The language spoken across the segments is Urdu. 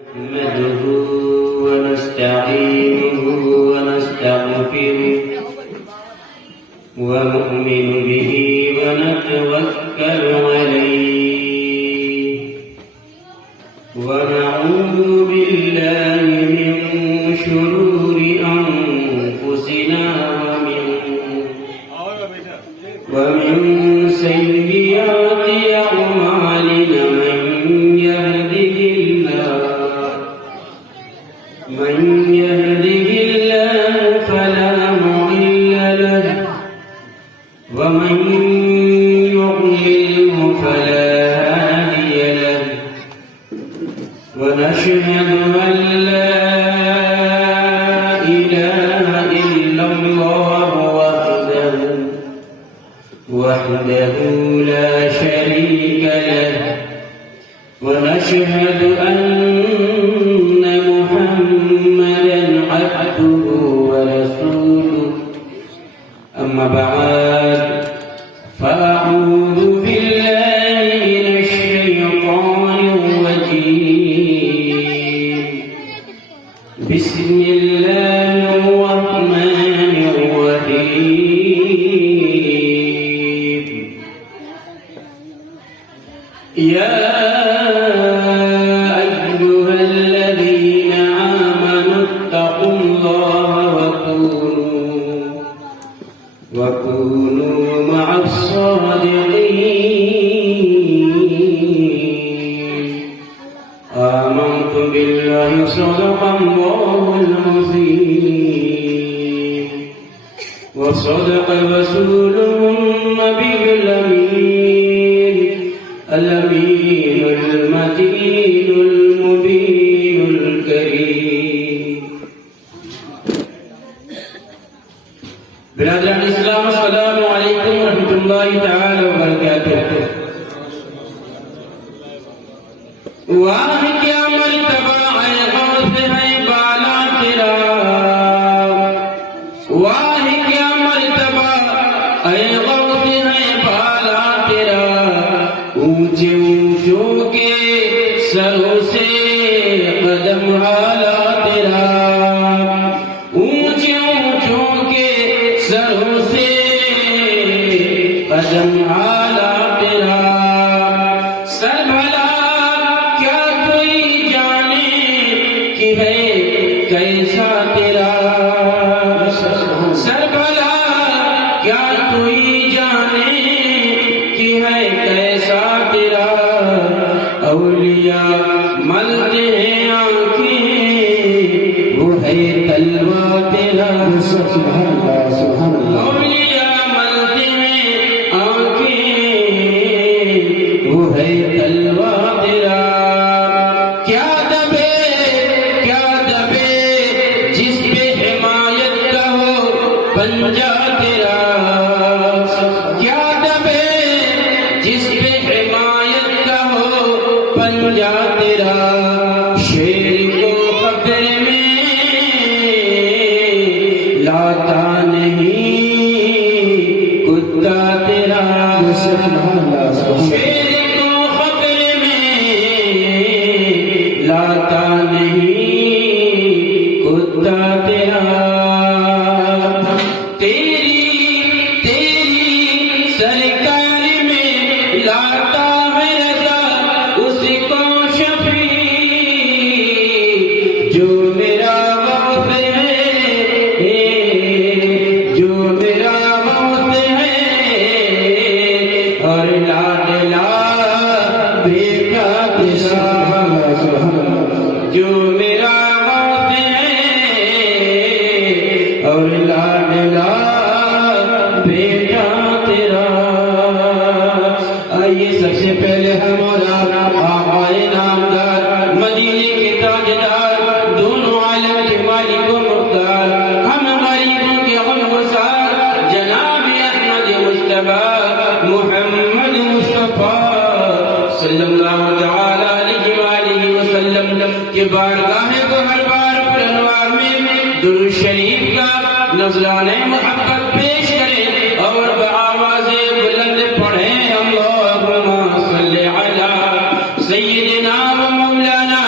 نحمده ونستعينه ونستغفره ونؤمن به ونتوكل عليه ونعوذ بالله من شرور أنفسنا ومن سيئات أعمالنا من يهده الله فلا مضل له ومن يضلله فلا هادي له ونشهد أن لا إله إلا الله وحده لا شريك له ونشهد أن محمدا عبده ورسوله أما بعد فأعوذ بالله من الشيطان الرجيم بسم الله الرحمن الرحيم يا أيها الذين آمنوا اتقوا الله وكونوا مع الصادقين آمنت بالله صدق الله العظيم وصدق رسوله النبي الأمين المتين المبين الكريم برادران اسلام السلام علیکم ورحمۃ اللہ تعالی وبرکاتہ واہ کیا مرتبہ ہے غوث ہے بالا تیرا واہ کیا مرتبہ ہے غوث ہے بالا تیرا اونچے اونچوں کے سروں سے قدم اعلیٰ تیرا اونچے اونچوں کے سروں سے قدم اعلیٰ تیرا سر بھلا کیا کوئی جانے کہ ہے کیسا تیرا سر بھلا کیا کوئی جانے کہ ہے کیسا تیرا اولیاء ملتے ہیں آنکھیں وہ ہے تلوہ تیرا اولیاء ملتے ہیں آنکھیں وہ ہے تلوہ تیرا کیا دبے جس پہ حمایت کا ہو پنجہ تیرا کیا دبے جس پہ حمایت کا ہو پنجہ تیرا شیر کو قبر میں لاتا نہیں کتا تیرا شیر کو قبر میں لاتا نہیں کتا تیرا تیری سرکار میں لاتا ہے رضا اس کو شفیع جو میرا وقت ہے جو میرا وقت ہے اور لاڈلا بیٹا تیرا جو میرا وقت ہے اور لاڈلا بیٹا تیرا آئیے سب سے پہلے ہم اور آقائے نامدار مدینے کے تاجدار دونوں عالم کے مالک و مختار ہم غریبوں کے غم گسار جناب احمد مصطفیٰ محمد مصطفیٰ صلی اللہ تعالی علیہ وآلہ وسلم کے بارگاہ کو ہر بار پر انوار میں درود شریف کا نذرانہ محبت پیش کریں اور بآواز بلند پڑھیں اللہم صلی علی سیدنا و مولانا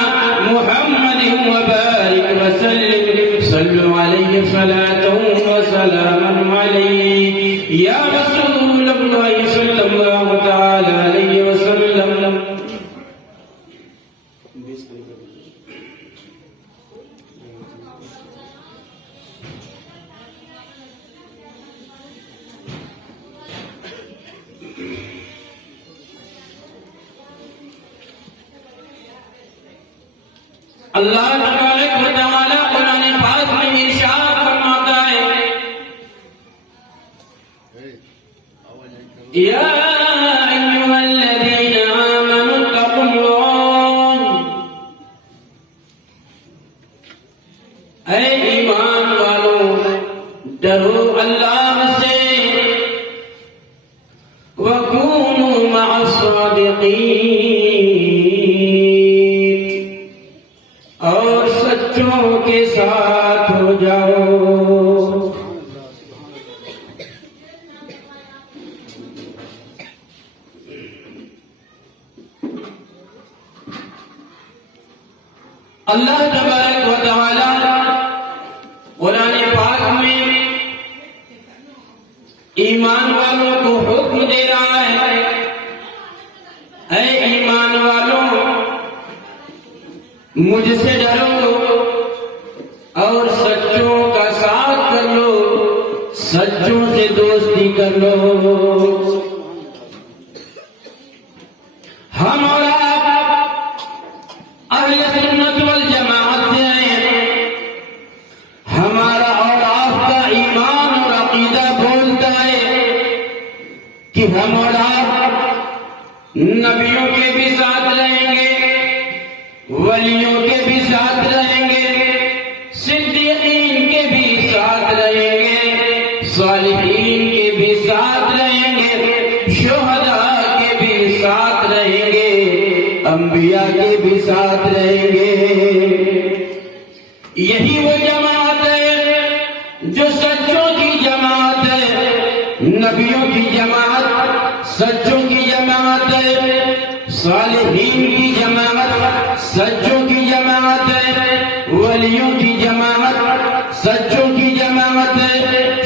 محمد اللہ تبارک و تعالی قرآن پاک میں ارشاد فرماتا ہے یا ایھا الذین آمنوا اتقوا اللہ، اے ایمان والو ڈرو اللہ سے، وَكُونُوا مَعَ الصَّادِقِينَ، اور سچوں کے ساتھ ہو جاؤ۔ اللہ تبارک و تعالی قرآن پاک میں ایمان والوں کو حکم دے رہا ہے، اے ایمان والوں مجھ سے ڈرو اور سچوں کا ساتھ کر لو، سچوں سے دوستی کر لو۔ ہم اور آپ اہل سنت والجماعت سے ہیں، ہمارا اور آپ کا ایمان اور عقیدہ بولتا ہے کہ ہم اور آپ نبیوں کے بھی ساتھ رہیں گے، ولیوں کے بھی ساتھ رہیں گے، صدیقین کے بھی ساتھ رہیں گے، صالحین کے بھی ساتھ رہیں گے، شہداء کے بھی ساتھ رہیں گے، انبیاء کے بھی ساتھ رہیں گے۔ یہی وہ جماعت ہے جو سچوں کی جماعت ہے، نبیوں کی جماعت سچوں کی جماعت ہے، صالحین کی جماعت سچوں کی جماعت ہے، ولیوں کی جماعت سچوں کی جماعت ہے،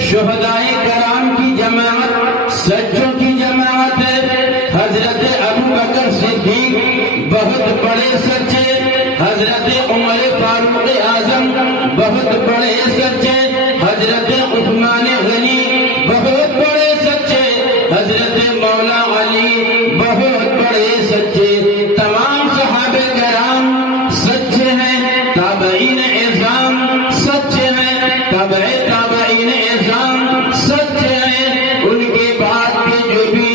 شہداء کرام کی جماعت سچوں کی جماعت ہے۔ حضرت ابوبکر صدیق بہت بڑے سچے، حضرت عمر فاروق اعظم بہت بڑے سچے، حضرت عثمان غنی بہت بڑے سچے، حضرت مولا علی بہت بڑے سچے، تمام صحابہ کرام سچے ہیں، تابعین اعظام سچے ہیں، تابع تابعین اعظام سچے ہیں، ان کے بعد کے جو بھی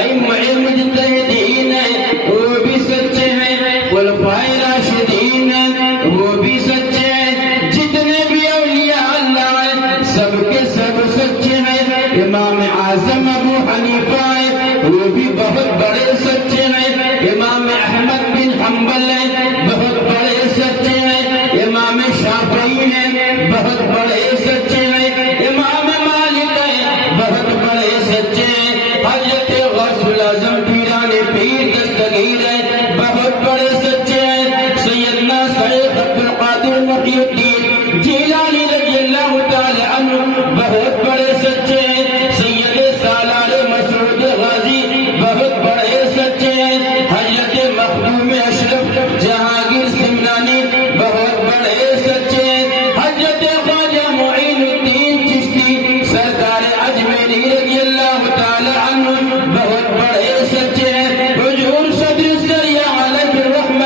ائمہ مجتہدین ہیں وہ بھی سچے ہیں، خلفائے راشدین ہیں وہ بھی سچے ہیں، جتنے بھی اولیاء اللہ ہیں سب کے سب سچے ہیں۔ امام اعظم ابو حنیفہ ہیں وہ بھی بہت بڑے سچے ہیں، امام احمد بن حنبل ہیں بہت بڑے سچے ہیں، امام شافعی ہیں بہت بڑے سچے ہیں، امام مالک ہیں بہت بڑے سچے ہیں، حضرت غوث الاعظم پیران پیر دستگیر ہیں بہت بڑے سچے ہیں، سیدنا شیخ عبد القادر محی الدین جیلانی رضی اللہ تعالی عنہ بہت بڑے سچے ہیں، سید سالار مسعود غازی بہت بڑے سچے ہیں، حضرت مخدوم اشرف جہانگیر سمنانی بہت بڑے سچے ہیں، حضرت خواجہ معین الدین چشتی سرکار اجمیری رضی اللہ تعالی عنہ بہت بڑے سچے ہیں، حضور صدر السریہ علیہ الرحمہ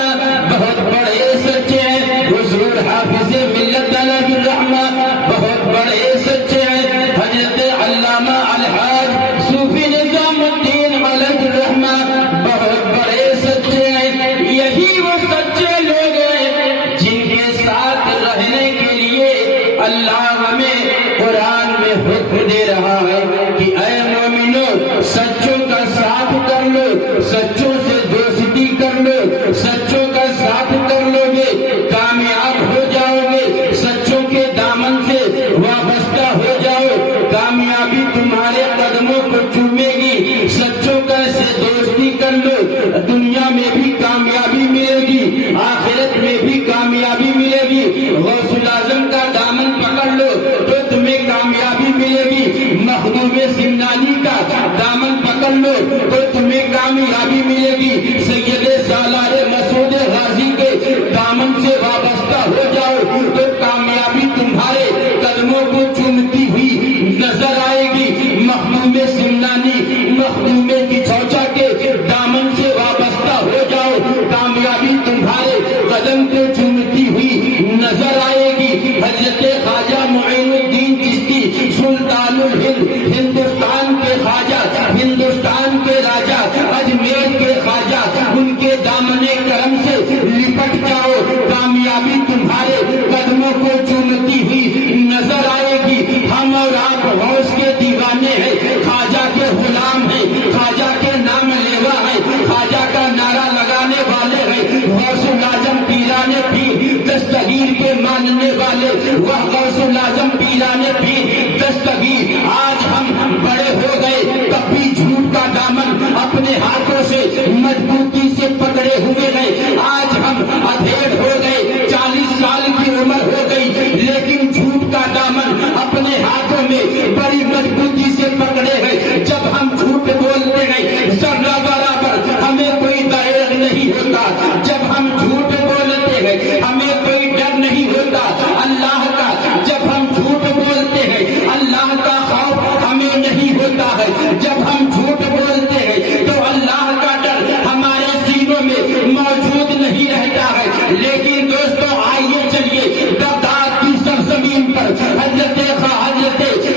کرم سے لپٹ جاؤ، کامیابی تمہارے قدموں کو چومتی ہوئی نظر آئے گی۔ ہم اور آپ غوث کے دیوانے ہیں، خواجہ کے غلام ہیں، خواجہ کے نام لیوا ہیں، خواجہ کا نعرہ لگانے والے ہیں، غوث الاعظم پیران پیر دستگیر کے ماننے والے، وہ غوث الاعظم پیران پیر دستگیر۔ آج ہم بڑے ہو گئے، تب بھی جھوٹ کا دامن اپنے ہاتھوں سے مضبوطی سے پکڑے ہوئے ہیں۔ آج ہم ادھیڑ ہو گئے، 40 سال کی عمر ہو گئی، لیکن جھوٹ کا دامن اپنے ہاتھوں میں بڑی مضبوطی سے پکڑے ہیں۔ جب ہم جھوٹ بولتے ہیں ذرہ برابر ہمیں کوئی ڈر نہیں ہوتا، جب ہم جھوٹ بولتے ہیں ہمیں کوئی ڈر نہیں ہوتا اللہ کا، جب ہم جھوٹ بولتے ہیں اللہ کا خوف ہمیں نہیں ہوتا ہے، جب ہم جھوٹ بولتے ہیں تو اللہ کا ڈر ہمارے سینوں میں موجود نہیں رہتا ہے۔ لیکن دوستو آئیے چلیے بغداد کی سرزمین پر حضرت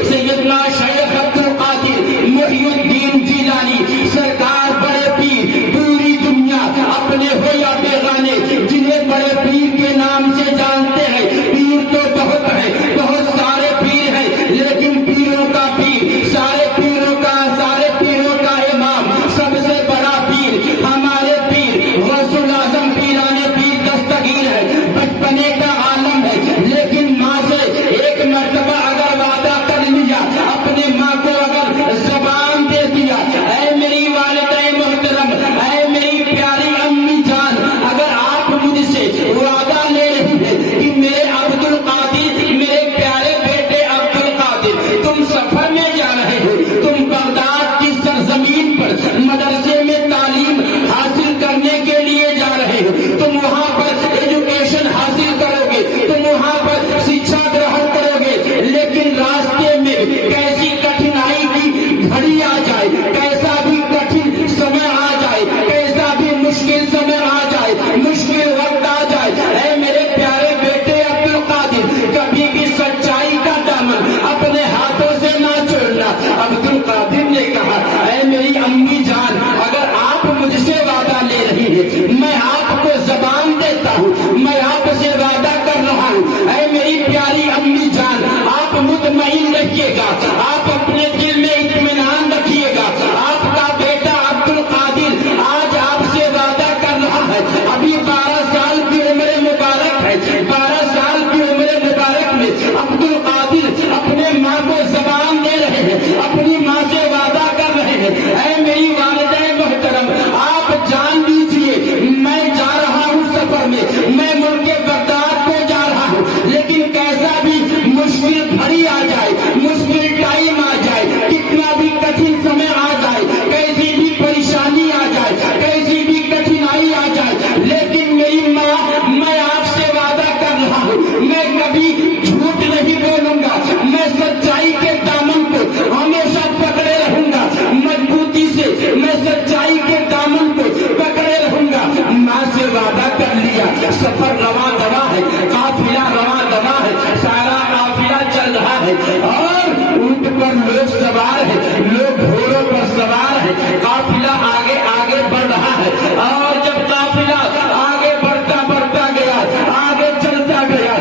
سیدنا شیخ عبد القادر محی الدین جیلانی سرکار بڑے پیر، پوری دنیا اپنے ہو یا بیگانے جنہیں بڑے پیر کے نام سے جانتے ہیں، پیر تو بہت ہیں، بہت سارے پیر ہیں، لیکن پیروں کا پیر، سارے پیروں کا امام، سب سے بڑا پیر ہمارے پیر غوث الاعظم پیران پیر دستگیر ہے، بچپنے کا عالم ہے۔ لیکن ماں سے ایک مرتبہ اگر وعدہ کر لیا، اپنے ماں کو اگر زبان دے دیا، اے میری والدہ محترم، اے میری پیاری امی جان، اگر آپ مجھ سے وعدہ لے رہی ہیں کہ میرے عبد القادر، میرے پیارے بیٹے عبد القادر، تم سفر میں جا رہے ہو، تم بغداد کی سرزمین پر مدرسے میں تعلیم حاصل کرنے کے لیے جا رہے ہو، تم وہاں پر ایجوکیشن حاصل کرو گے، تم وہاں پر شکشا گرہن کرو گے، لیکن راستے میں کیسی کٹھنائی کی گھڑی آ جائے، کیسا بھی کٹھن سمے آ جائے، کیسا بھی مشکل سمے آ جائے، مشکل وقت آ جائے، اے میرے پیارے بیٹے عبد القادر، کبھی بھی سچائی کا دامن اپنے ہاتھوں سے نہ چھوڑنا۔ عبد القادر نے کہا، اے میری امی جان، اگر آپ مجھ سے وعدہ لے رہی ہیں، میں آپ کو زبان دیتا ہوں، میں آپ سے وعدہ کر رہا ہوں، اے میری پیاری امی جان، آپ مطمئن رکھیے گا، آپ اپنے دل میں اطمینان رکھیے گا، آپ کا بیٹا عبد القادر آج آپ سے وعدہ کر رہا ہے، ابھی 12 سال کی عمر مبارک ہے، 12 سال کی عمر مبارک میں عبد القادر اپنے ماں کو زبان دے رہے ہیں، اپنی ماں سے وعدہ کر رہے ہیں، اے میری والدہ محترم، آپ جان لیجیے میں جا رہا ہوں سفر میں ملک بغداد کو جا رہا ہوں، لیکن کیسا بھی مشکل گھڑی آ جائے، مشکل ٹائم آ جائے، کتنا بھی کٹھن سمے آ جائے، کیسی بھی پریشانی آ جائے، کیسی بھی کٹھنائی آ جائے، لیکن میری ماں، میں آپ سے وعدہ کر رہا ہوں، میں کبھی جھوٹ نہیں بولوں گا، میں سچائی کے دامن کو ہمیشہ پکڑے رہوں گا، مضبوطی سے میں سچائی کے دامن کو پکڑے رہوں گا۔ ماں سے وعدہ کر لیا، سفر رواں دواں ہے، قافلہ رواں دواں ہے، سارا قافلہ چل رہا ہے، اور اونٹ پر لوگ سوار ہیں، لوگ گھوڑوں پر سوار ہیں، قافلہ آگے آگے بڑھ رہا ہے، اور جب قافلہ آگے بڑھتا بڑھتا گیا، آگے چلتا گیا،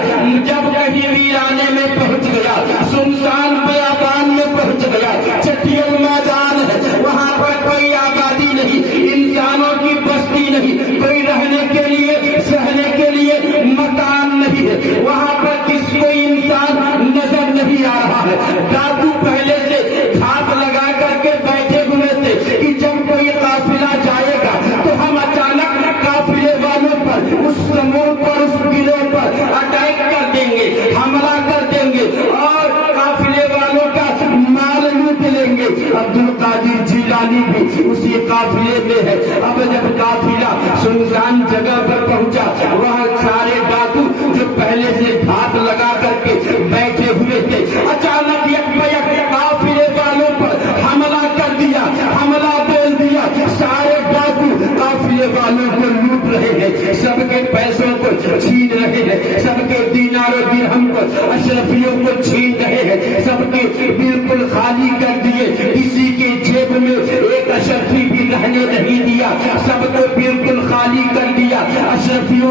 جب کہیں ویرانے میں پہنچ گیا، سنسان بیابان میں پہنچ گیا، چٹیل میدان ہے، وہاں پر کوئی آبادی نہیں، انسانوں کی بستی نہیں، کوئی رہنے کے لیے سہنے کے لیے مکان نہیں ہے، وہاں پر کوئی انسان نظر نہیں آ رہا ہے۔ ڈاکو پہلے سے گھاٹ لگا کر کے بیٹھے ہوئے تھے کہ جب کوئی قافلہ جائے گا تو ہم اچانک قافلے والوں پر، اس سموہ پر، اس گروہ پر اٹیک کر دیں گے، حملہ کر دیں گے، اور قافلے والوں کا مال لوٹ لیں گے۔ عبد القادر جیلانی بھی اسی قافلے میں ہے۔ اب جب قافلہ سنسان جگہ پر پہنچا، وہاں سارے ڈاکو جو پہلے سے گھاٹ لگا کر کے بیٹھے ہوئے تھے، اچانک یک بیک قافلے والوں پر حملہ کر دیا، حملہ بول دیا، سارے ڈاکو قافلے والوں کو لوٹ رہے ہیں، سب کے پیسوں کو چھین رہے ہیں، سب کے دینار و درہم کو، اشرفیوں کو چھین رہے ہیں، سب کے بالکل خالی کر دیے، کسی کے جیب میں ایک اشرفی بھی رہنے نہیں دیا، سب کو بالکل خالی کر دیا۔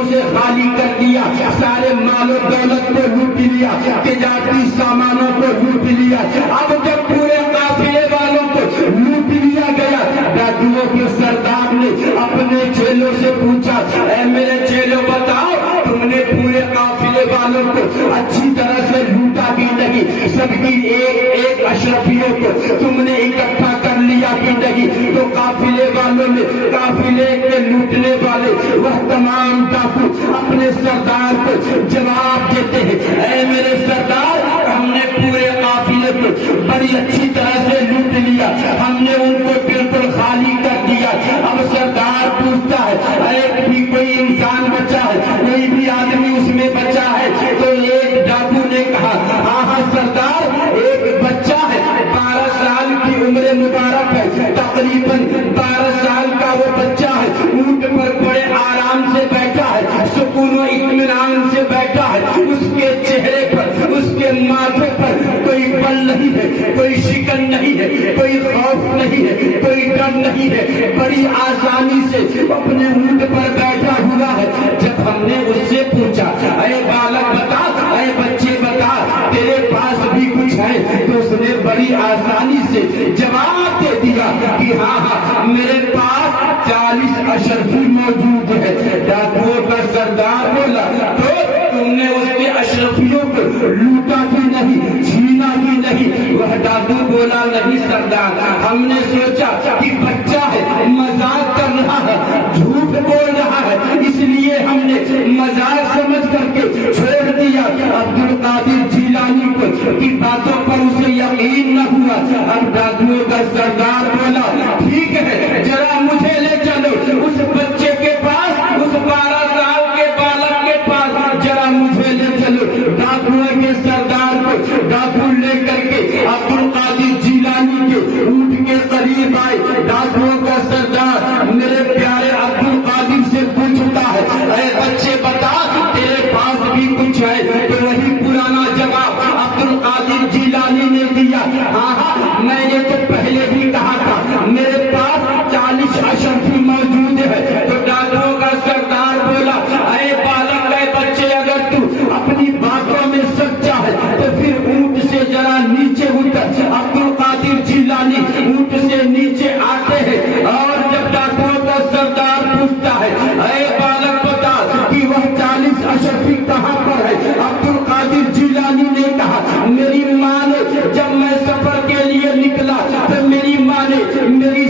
چیزوں سے خالی کر دیا، سارے مال و دولت کو لوٹ لیا، تجارتی سامانوں کو لوٹ لیا۔ اب جب پورے قافلے والوں کو لوٹ لیا گیا، ڈاکوؤں کے سردار نے اپنے چیلوں سے پوچھا، اے میرے چیلوں بتاؤ تم نے پورے قافلے والوں کو اچھی طرح سے لوٹا کہ نہیں؟ سب کی ایک اشرفیوں کو تم نے اکٹھا کر لیا کہ نہیں؟ تو قافلے والوں نے، قافلے کے لوٹنے والے وہ تمام ڈاکو اپنے سردار کو جواب دیتے ہیں، اے میرے سردار ہم نے پورے قافلے کو بڑی اچھی طرح سے لوٹ لیا، ہم نے ان کو بالکل خالی کر دیا۔ اب سردار پوچھتا ہے، اے بھی کوئی انسان بچا ہے، کوئی بھی آدمی اس میں بچا ہے؟ تو ایک ڈاکو نے کہا، ہاں ہاں سردار ایک بچہ ہے، 12 سال کی عمر مبارک ہے، تقریباً 12 سال کا وہ بچہ ہے، اونٹ پر بڑے آرام سے بیٹھا ہے، سکون و اطمینان سے بیٹھا ہے، اس کے چہرے پر، اس کے ماتھے پر کوئی بل نہیں ہے، کوئی شکن نہیں ہے، کوئی خوف نہیں ہے، کوئی ڈر نہیں ہے، بڑی آسانی سے اپنے اونٹ پر بیٹھا ہوا ہے۔ جب ہم نے اس سے پوچھا، اے بالک بتا، اے بچے بتا تیرے پاس بھی کچھ ہے؟ تو اس نے بڑی آسانی سے جواب دے دیا کہ ہاں ہاں میرے پاس 40 اشرفی موجود ہے۔ ڈاکوؤں کا سردار بولا، تو تم نے اس کے اشرفیوں کو لوٹا بھی نہیں، چھینا بھی نہیں؟ وہ ڈاکو بولا، نہیں سردار، ہم نے سوچا کہ بچہ ہے، مذاق کر رہا ہے، جھوٹ بول رہا ہے، اس لیے ہم نے مذاق سمجھ کر کے چھوڑ دیا۔ عبد القادر جیلانی کو کی باتوں پر اسے یقین نہ ہوا۔ اب ڈاکوؤں کا سردار بولا، ٹھیک ہے ذرا مجھے لے چلو اس بچے کے پاس، اس 12 سال کے بالک کے پاس، ذرا مجھے لے چلو۔ ڈاکوؤں کے سردار کو ڈاکو لے کر کے عبد القادر جیلانی کے اونٹ کے قریب آئے۔ ڈاکوؤں کا سردار میرے پیارے عبد القادر سے پوچھتا ہے، اے بچے بتا تیرے پاس بھی کچھ ہے؟ تو وہی پرانا جواب عبد القادر جیلانی نے دیا، ہاں ہاں میں نے تو پہلے بھی کہا تھا میرے پاس 40 اشرفی موجود ہے۔ تو ڈاکوؤں کا سردار بولا، اے بالک، اے بچے، اگر تو اپنی باتوں میں سچا ہے تو پھر اونٹ سے ذرا نیچے اتر۔ عبد القادر جیلانی اونٹ سے نیچے آتے ہیں اور جب ڈاکوؤں کا سردار پوچھتا ہے، اے بالک بتا کہ وہ 40 اشرفی کہاں پر ہے؟ عبد القادر جیلانی نے کہا، میری ماں نے جب میں سفر کے لیے نکلا تو میری ماں نے میری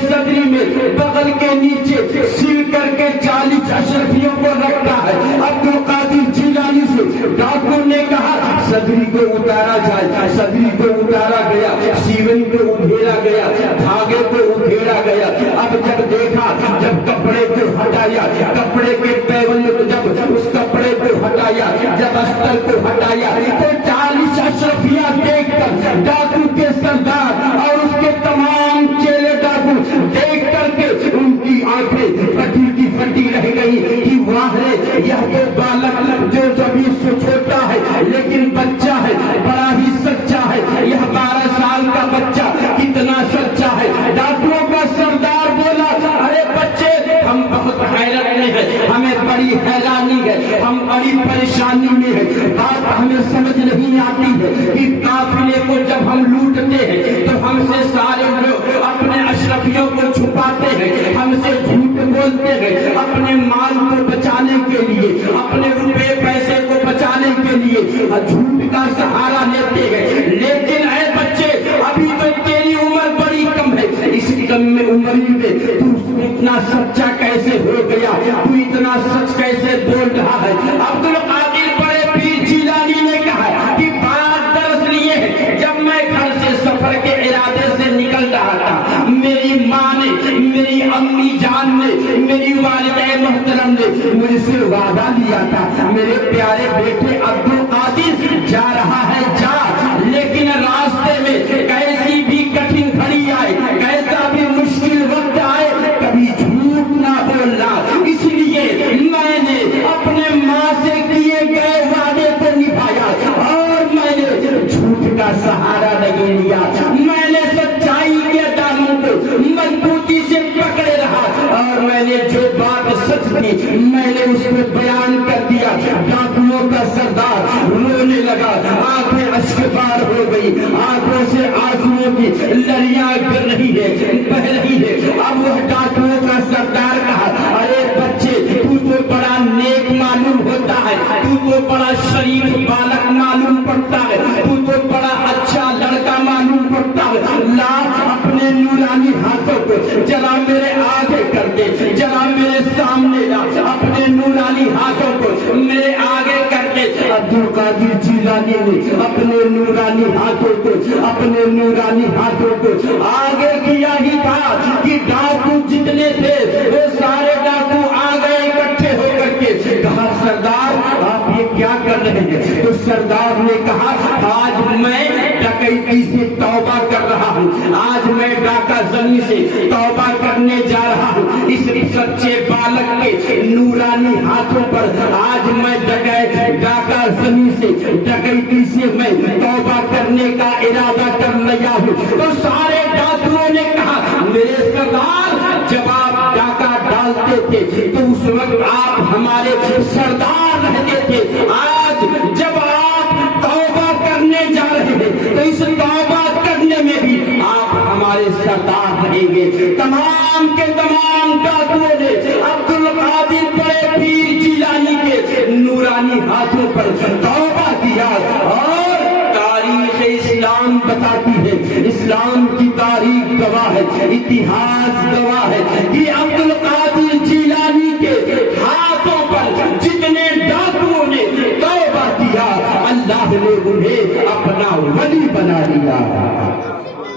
صدری میں بغل کے نیچے سیل کر کے 40 اشرفیوں کو رکھا ہے۔ عبد القادر جیلانی سے ڈاکو نے کہا، صدری کو اتارا جائے۔ صدری کو اتارا گیا، سیون کو ادھیڑا گیا، دھاگے کو ادھیڑا گیا۔ اب جب دیکھا، جب کپڑے کو ہٹایا، کپڑے کے پیون کو جب اس کپڑے کو ہٹایا، جب استر کو ہٹایا تو 40 اشرفیاں دیکھ کر ڈاکو کے سردار اور اس کے تمام چیلے ڈاکو دیکھ کر کے ان کی آنکھیں پھٹی کی پھٹی رہ گئی کہ واہ رے، یہ تو بالک جو ابھی چھوٹا ہے لیکن بچہ ہے، بڑا ہی سچا ہے، یہ 12 سال کا بچہ کتنا سچا ہے۔ ڈاکوؤں کا سردار بولا، ارے بچے ہم بہت حیرت میں ہیں، ہمیں بڑی حیرانی ہے، ہم بڑی پریشانی میں ہیں، بات ہمیں سمجھ نہیں آتی ہے کہ قافلے کو جب ہم لوٹتے ہیں تو ہم سے سارے لوگ اپنے اشرفیوں کو چھپاتے ہیں، ہم سے جھوٹ بولتے ہیں، اپنے مال کو بچانے کے لیے، اپنے روپے پیسے کو بچانے کے لیے جھوٹ کا سہارا لیتے ہیں۔ لیکن اے بچے، ابھی تو تیری عمر بڑی کم ہے، اس کم میں عمری میں تو اتنا سچا کیسے ہو گیا؟ تو اتنا سچ کیسے بول رہا ہے؟ عبد القادر بڑے پیر جیلانی نے کہا کہ بات دراصل یہ ہے، جب میں گھر سے سفر کے ارادے سے نکل رہا تھا، میری ماں نے، میری امی جان نے، میری والدہ محترم نے مجھ سے وعدہ لیا تھا، میرے پیارے بیٹے عبد القادر جا رہا ہے جا، لیکن راستے میں کیسی بھی کٹھن گھڑی آئے، کیسا بھی مشکل وقت آئے، کبھی جھوٹ نہ بولنا۔ اس لیے میں نے اپنے ماں سے کیے گئے وعدے کو نبھایا اور میں نے جھوٹ کا سہارا نہیں لیا، میں نے سچائی کے دامن کو مضبوطی سے پکڑے رہا اور میں نے جو بات سچ تھی، میں نے اس کو بیان کر دیا۔ ڈاکوؤں کا سردار رونے لگا، آنکھیں اشکبار ہو گئی، آنکھوں سے آنسوؤں کی لڑیاں گر رہی ہے، بہ رہی ہے۔ اب وہ ڈاکوؤں کا سردار کہا، ارے بچے، تو تو بڑا نیک معلوم ہوتا ہے، تو تو بڑا شریف بالک معلوم پڑتا ہے، تو تو بڑا اچھا لڑکا معلوم پڑتا ہے، لا اپنے نورانی ہاتھوں کو ذرا میرے آگے کر دے، ذرا میرے سامنے لا، اپنے نورانی ہاتھوں کو میرے آگے کر دے۔ عبد القادر جیلانی نے اپنے نورانی ہاتھوں کو، اپنے نورانی ہاتھوں کو آگے کیا ہی تھا کہ ڈاکو جتنے تھے وہ سارے ڈاکو آ گئے اکٹھے ہو کر کے۔ کہا سردار آپ یہ کیا کر رہے ہیں؟ تو سردار نے کہا آج میں ڈکیتی سے توبہ کر رہا ہوں، آج میں ڈاکہ زنی سے توبہ کرنے جا رہا ہوں، اس سچے بالک کے نورانی ہاتھوں پر آج میں ڈاکہ زنی سے ڈکیتی سے میں توبہ کرنے کا ارادہ کر لیا ہوں۔ تو سارے ڈاکوؤں نے کہا میرے سردار جب آپ ڈاکہ ڈالتے تھے تو اس وقت آپ ہمارے سردار رہتے تھے، آج جب آپ توبہ کرنے جا رہے ہیں تو اس توبہ کرنے میں بھی آپ ہمارے سردار رہیں گے۔ تمام کے تمام ڈاکوؤں نے عبد القادر بڑے پیر جیلانی کے نورانی ہاتھوں پر توبہ کیا، اور تاریخ اسلام بتاتی ہے، اسلام کی تاریخ گواہ ہے، اتہاس گواہ ہے کہ عبد القادر جیلانی کے ہاتھوں پر جتنے ڈاکوؤں نے توبہ کیا اللہ نے انہیں اپنا ولی بنا لیا۔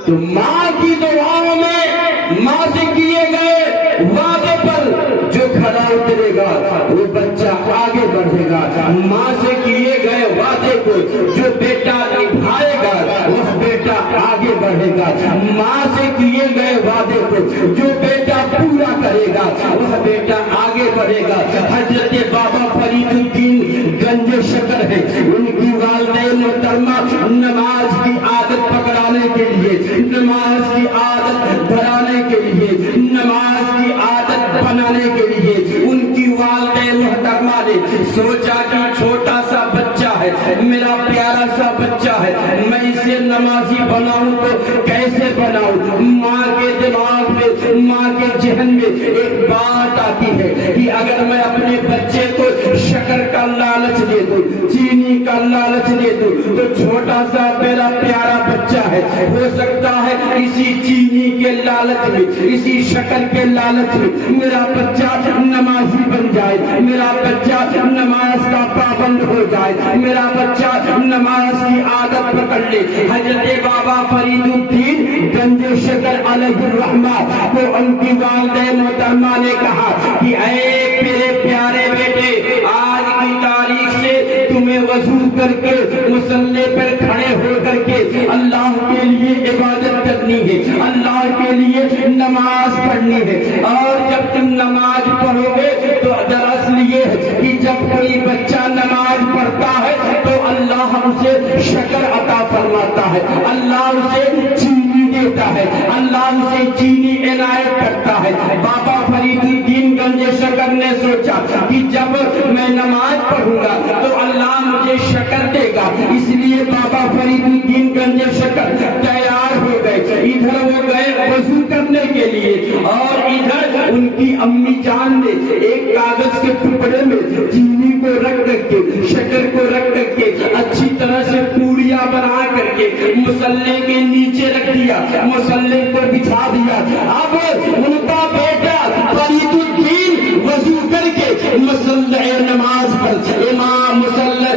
تو ماں کی دعاؤں میں ماں سے کیے گئے وعدے پر جو کھڑا اترے گا وہ بچہ آگے بڑھے گا، ماں سے کیے گئے وعدے کو جو بیٹا نبھائے گا وہ بیٹا آگے بڑھے گا، ماں سے کیے گئے وعدے کو جو بیٹا پورا کرے گا وہ بیٹا آگے بڑھے گا۔ حضرت بابا فرید الدین گنج شکر ہے، ان کی والدین محترمہ نماز کی عادت پکڑانے کے لیے، نماز کی عادت دھرانے کے لیے، نماز کی عادت بنانے کے لیے ان کی والدین محترمہ نے سوچا کہ چھوٹا سا بچہ ہے، میرا پیارا سا بچہ ہے، میں اسے نمازی بناؤں تو کیسے بناؤں؟ ماں کے دماغ میں، ماں کے ذہن میں ایک بات آتی ہے کہ اگر میں اپنے بچے کو شکر کا لالچ دے دوں، چینی کا لالچ دے دوں تو چھوٹا سا میرا پیارا بچہ ہے، ہو سکتا ہے اسی چینی کے لالچ میں، اسی شکر کے لالچ میں میرا بچہ نمازی بن جائے، میرا بچہ نماز کا پابند ہو جائے، میرا بچہ نماز کی عادت پکڑ لے۔ حضرت بابا فرید الدین گنج شکر علیہ الرحمہ کو ان کی والدہ محترمہ نے کہا کہ اے میرے پیارے بیٹے، آج کی تاریخ سے تمہیں وضو کر کے مصلی پر کھڑے ہو کر کے اللہ کے لیے عبادت کرنی ہے، اللہ کے لیے نماز پڑھنی ہے، اور جب تم نماز پڑھو گے تو دراصل یہ ہے کہ جب کوئی بچہ نماز پڑھتا ہے تو اللہ اسے شکر عطا فرماتا ہے، اللہ اسے چینی دیتا ہے، اللہ اسے چینی عنایت کرتا ہے۔ بابا فرید الدین گنج شکر نے سوچا کہ جب میں نماز پڑھوں گا تو اللہ مجھے شکر دے گا، اس لیے بابا فرید الدین گنج شکر تیار ہو گئے، ادھر وہ گئے وضو کرنے کے لیے، اور ادھر ان کی امی جان نے ایک کاغذ کے ٹکڑے میں چینی کو رکھ کر کے، شکر کو رکھ کر کے اچھی طرح سے پوڑیاں بنا کر کے مصلی کے نیچے رکھ دیا، مصلی پر بچھا دیا۔ اب ان کا بیٹا فرید الدین وضو کر کے مصلی نماز پر، امام مصلی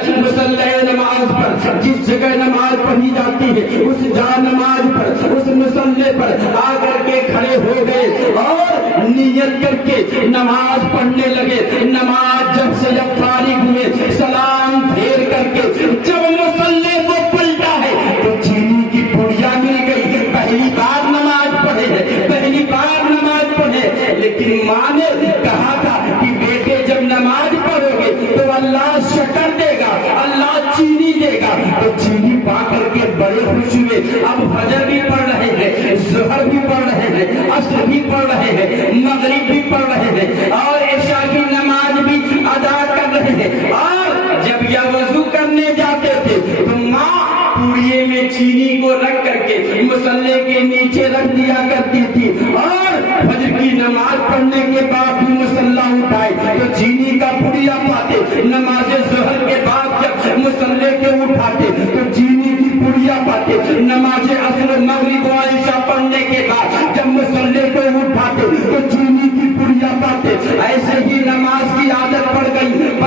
نماز پر جس جگہ نماز پڑھی جاتی ہے اس جا نماز پر، اس مصلی پر آ کر کے کھڑے ہو گئے اور نیت کر کے نماز پڑھنے لگے۔ نماز جب فارغ ہوئے، سلام پھیر کر کے جب مصلی کو پلٹا ہے تو چینی کی پوڑیاں مل گئی۔ پہلی بار نماز پڑھے ہیں، پہلی بار نماز پڑھے، لیکن ماں نے کہا تھا کہ بیٹے جب نماز پڑھو گے تو اللہ شکر دے گا، اللہ چینی دے گا۔ تو چینی پا کر کے بڑے خوش ہوئے۔ اب فجر بھی پڑھ رہے ہیں، ظہر بھی پڑھ رہے ہیں، عصر بھی پڑھ رہے ہیں، مغرب بھی پڑھ رہے ہیں، اور عشاء کی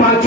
5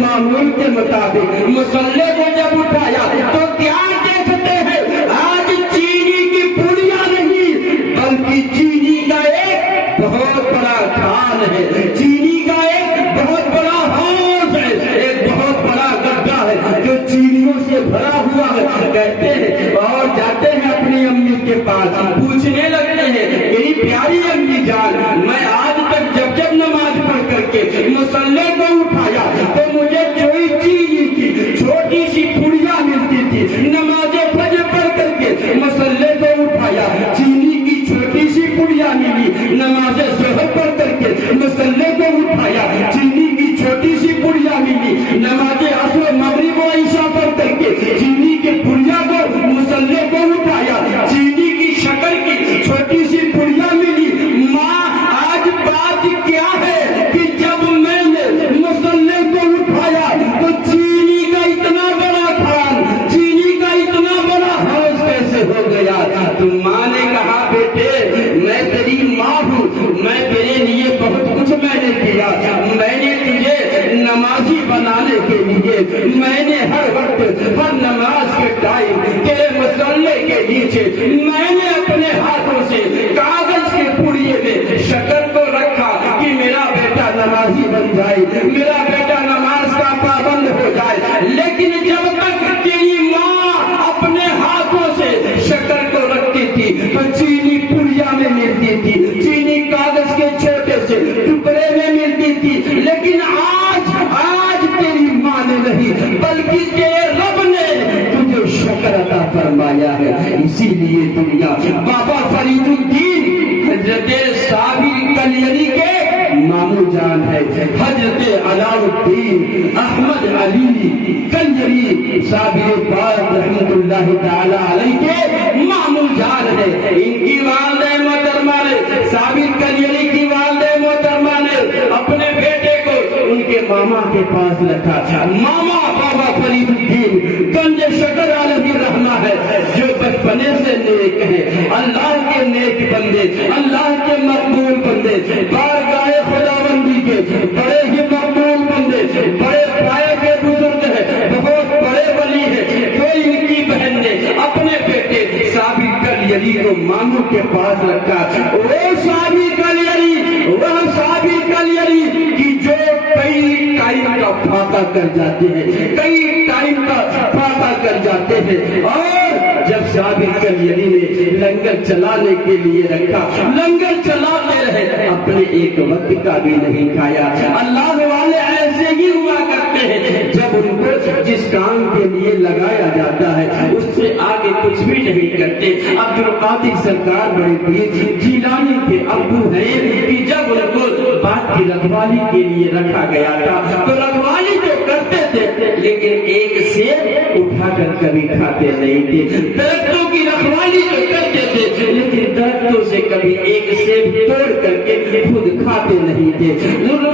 معمول کے مطابق مصلے کو جب اٹھایا تو کیا دیکھتے ہیں؟ آج چینی کی پڑیاں نہیں بلکہ چینی کا ایک بہت بڑا کھان ہے، چینی کا ایک بہت بڑا ہاؤس ہے، ایک بہت بڑا گڈھا ہے جو چینیوں سے بھرا ہوا ہے۔ کہتے ہیں اور جاتے ہیں اپنی امی کے پاس، پوچھنے لگتے ہیں میری پیاری امی جان، میں آج تک جب نماز پڑھ کر کے مصلے کو اٹھایا تو مجھے کوئی چینی کی چھوٹی سی پڑیاں ملتی تھی، نماز فجر پڑھ کر کے مصلے کو اٹھایا چینی کی چھوٹی سی پڑیاں ملی، نماز ظہر پڑھ کر کے مصلے کو اٹھایا چینی کی چھوٹی سی پڑیاں ملی، نماز عصر مغرب و عشاء پڑھ کر کے چینی کی پڑیاں کو مصلے کو اٹھایا چینی کی شکر کی چھوٹی سی پڑیاں ملی۔ ماں آج بات کیا ہے کہ جب میں نے مصلے کو اٹھایا تو چینی کا اتنا بڑا کھان، چینی کا اتنا بڑا ہاؤس کیسے ہو گیا؟ تو ماں نے کہا بیٹے میں تیری ماں ہوں، میں تیرے لیے بہت کچھ میں نے کیا، میں نے تجھے نمازی بنانے کے لیے میں نے ہر وقت ہر نماز کے ٹائم تیرے مصلے کے نیچے میں نے اپنے ہاتھوں سے کاغذ کے پڑیے میں شکر کو رکھا کہ میرا بیٹا نمازی بن جائے، میرا بیٹا نماز کا پابند ہو جائے۔ لیکن جب تک تیری ماں اپنے ہاتھوں سے شکر کو رکھتی تھی تو چینی پڑیاں میں ملتی تھی، چینی کاغذ کے چھوٹے سے ٹکڑے میں ملتی تھی، لیکن آج تیری ماں نے نہیں بلکہ تیرے رب نے تجھے شکر عطا فرمایا ہے۔ اسی لیے دنیا بابا فرید الدین حضرت صابر کلیری کے مامو جان ہے، حضرت علاء الدین احمد علی کلیری صابر پاک رحمت اللہ تعالی علیہ کے مامو جان ہے۔ ان کی والدہ محترمہ نے، صابر کلیری کی والدہ محترمہ نے اپنے بیٹے کو ان کے ماما کے پاس رکھا تھا۔ ماما بابا فرید الدین گنج شکر علیہ رحمہ ہے جو بچپنے سے نیک ہے، اللہ کے نیک بندے، اللہ کے مقبول بندے، بارگاہ خداوندی کے بڑے ہی مقبول بندے، بڑے پائے کے بزرگ ہیں، بہت بڑے ولی ہیں۔ تو ان کی بہن نے اپنے بیٹے صابر کلیری کو ماموں کے پاس رکھا۔ وہ صابر کلیری، وہ صابر کلیری کی جو کئی ٹائم کا فاقہ کر جاتے ہیں، کئی ٹائم کا فاقہ کر جاتے ہیں، اور جب صابر کلیری نے لنگر چلانے کے لیے رکھا، لنگر چلاتے رہے، اپنے ایک وقت کا بھی نہیں کھایا۔ اللہ والے ایسے ہی ہوا کرتے ہیں، جب ان کو جس کام کے لیے لگایا جاتا ہے اس سے آگے کچھ بھی نہیں کرتے۔ عبد القادر سرکار بڑے پیر جیلانی کے ابو ہیں کہ جب ان کو بات کی رکھوالی کے لیے رکھا گیا تھا تو رکھوالی تو کرتے تھے لیکن ایک سیب اٹھا کر کبھی کھاتے نہیں تھے۔ درختوں کی رکھوالی تو کرتے تھے لیکن درختوں سے کبھی ایک سیب توڑ کر کے خود کھاتے نہیں تھے۔ ان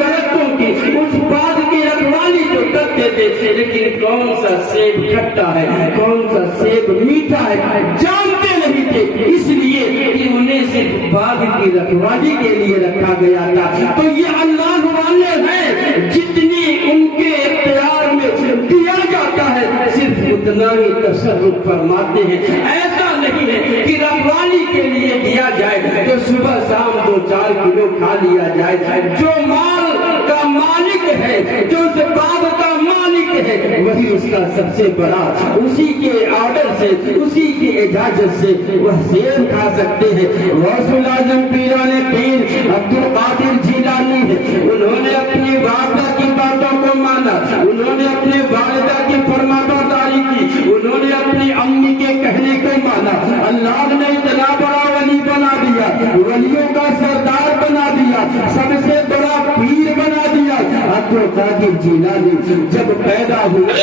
درختوں کی اس بات کی رکھوالی تو کرتے تھے لیکن کون سا سیب کھٹا ہے، کون سا سیب میٹھا ہے جانتے نہیں تھے، اس لیے کہ انہیں صرف باغ کی رکھوالی کے لیے رکھا گیا تھا۔ تو یہ اللہ والے ہیں، جتنی ان کے اختیار میں دیا جاتا ہے صرف اتنا ہی تصرف فرماتے ہیں۔ ایسا نہیں ہے کہ رکھوالی کے لیے دیا جائے تو صبح شام 2-4 کلو کھا لیا جائے۔ جو مال کا مالک ہے، جو اس باغ کا مالک ہے، وہی اس کا سب سے بڑا، اسی کے آرڈر سے، اسی کی اجازت سے وہ سیب کھا سکتے ہیں۔ غوث الاعظم پیران پیر عبد القادر جیلانی ہے، انہوں نے اپنی والدہ کی باتوں کو مانا، انہوں نے اپنے والدہ کی فرمانبرداری کی، انہوں نے اپنی امی کے کہنے کو مانا۔ اللہ نے اتنا بڑا ولی بنا دیا، ولیوں کا سردار بنا دیا، سب سے بڑا پیر بنا دیا۔ عبد القادر جیلانی جب پیدا ہوئے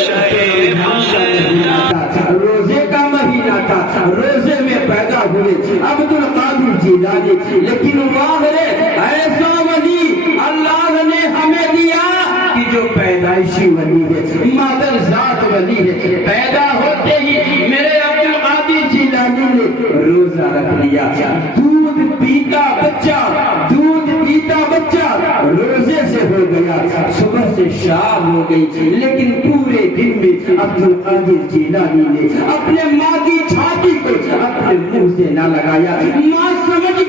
روزے کا مہینہ تھا، روزے میں پیدا ہوئے عبد القادر جیلانی، لیکن واہ ایسا ولی اللہ نے ہمیں دیا کہ جو پیدائشی ولی ہے، مادر ذات ولی ہے۔ پیدا ہوتے ہی میرے عبد القادر جیلانی نے روزہ رکھ لیا، دودھ پیتا بچہ، دودھ پیتا بچہ روزے سے ہو گیا، صبح سے شام لیکن پورے دن میں عبد القادر جیلانی نے اپنے ماں کی چھاتی کو اپنے منہ سے نہ لگایا. ماں سمجھ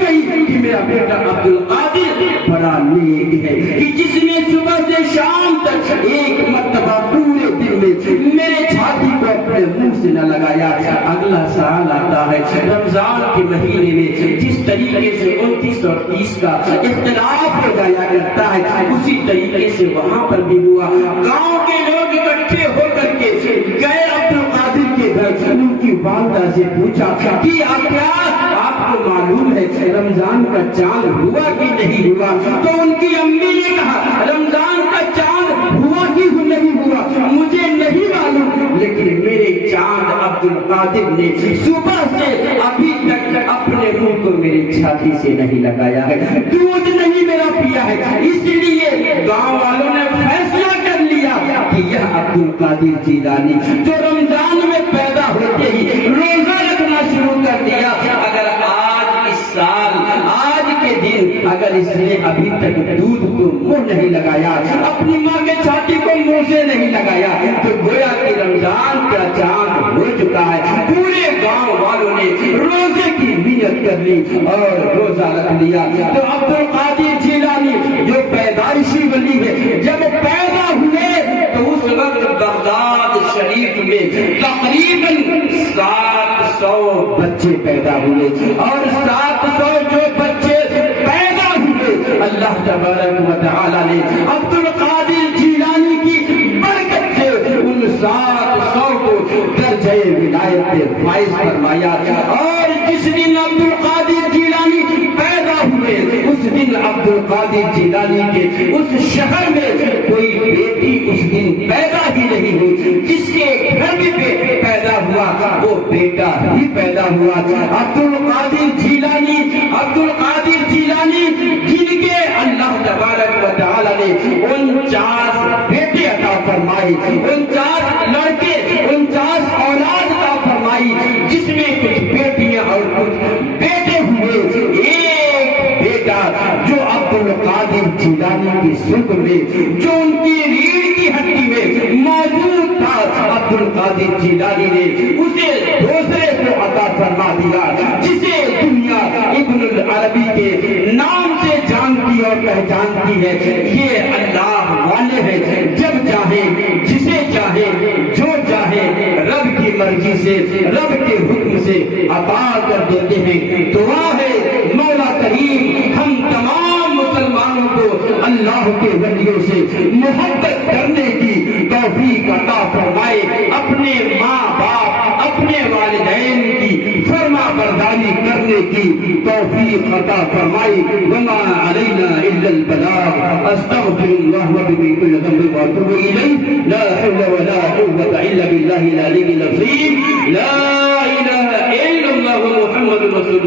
گئی کہ میرا بیٹا عبد القادر بڑا نیک ہے کہ جس نے صبح سے شام تک ایک مرتبہ پورے دن میں میرے چھاتی کو اپنے منہ سے نہ لگایا. اگلا سال آتا ہے رمضان کے مہینے میں جس طریقے سے 29 اور 30 کا اختلاف ہو جایا کرتا ہے اسی طریقے سے وہاں پر بھی ہوا. گاؤں کے لوگ اکٹھے ہو کر کے گئے عبد القادر کے گھر. ان کی والدہ سے پوچھا کہ کیا آپ کو معلوم ہے رمضان کا چاند ہوا کہ نہیں ہوا؟ تو ان کی امی نے کہا رمضان کا چاند ہوا کہ نہیں ہوا مجھے نہیں معلوم، لیکن میرے چاند عبد القادر نے صبح سے ابھی تک اپنے منہ کو میری چھاتی سے نہیں لگایا ہے، دودھ نہیں میرا پیا ہے. اس لیے گاؤں والوں نے فیصلہ کر لیا کہ یہ عبد القادر جیلانی جو رمضان میں پیدا ہوتے ہی روزہ رکھنا شروع کر دیا، اگر آج اس سال آج کے دن اگر اس نے ابھی تک دودھ کو منہ نہیں لگایا، اپنی ماں کے چھاتی کو منہ سے نہیں لگایا، تو گویا کہ رمضان کا چاند ہو چکا ہے. پورے گاؤں والوں نے روزے کی نیت کر لی اور روزہ رکھ لیا. تو عبد القادر جیلانی جو پیدائشی ولی ہے جب پیدا ہوئے تو اس وقت بغداد شریف میں تقریباً 700 بچے پیدا ہوئے اور 700 جو بچے پیدا ہوئے اللہ تبارک و تعالی نے عبد القادر جیلانی کی برکت سے ان 700 کو درجہ ولایت پہ فائز فرمایا. اور جس دن عبد القادر جیلانی پیدا ہوئے اس دن عبد القادر جیلانی کے اس شہر میں کوئی بیٹی اس دن پیدا ہی نہیں ہوئی. جس کے گھر میں پیدا ہوا وہ بیٹا ہی پیدا ہوا. عبد القادر جیلانی جن کے اللہ تبارک و تعالی نے 49 بیٹے عطا فرمائے، 49 لڑکے، 49 اولاد عطا فرمائی، جس میں کچھ بیٹیاں اور کچھ بیٹے ہوئے. ایک بیٹا جو عبد القادر جیلانی کی صلب میں جو ان کی ریڑھ کی ہڈی میں موجود تھا، عبد القادر جیلانی نے اسے دوسرے کو عطا فرما دیا، جسے دنیا ابن العربی کے نام سے جانتی اور پہچانتی ہے. یہ اللہ والے ہیں، جب چاہیں جسے چاہیں جو چاہے رب کی مرضی سے رب کے حکم سے عطا کر دیتے ہیں. دعا ہے مولا کریم ہم تمام مسلمانوں کو اللہ کے ولیوں سے محبت کرنے کی توفیق عطا فرمائے، اپنے ماں باپ اپنے والدین کی فرما برداری کرنے کی توفیق عطا فرمائے. وما علینا الا البلاغ. استغفر اللہ وبی کل ذنب واتوب الیہ. لا حول ولا قوة الا باللہ العلی العظیم. لا الہ الا اللہ محمد رسول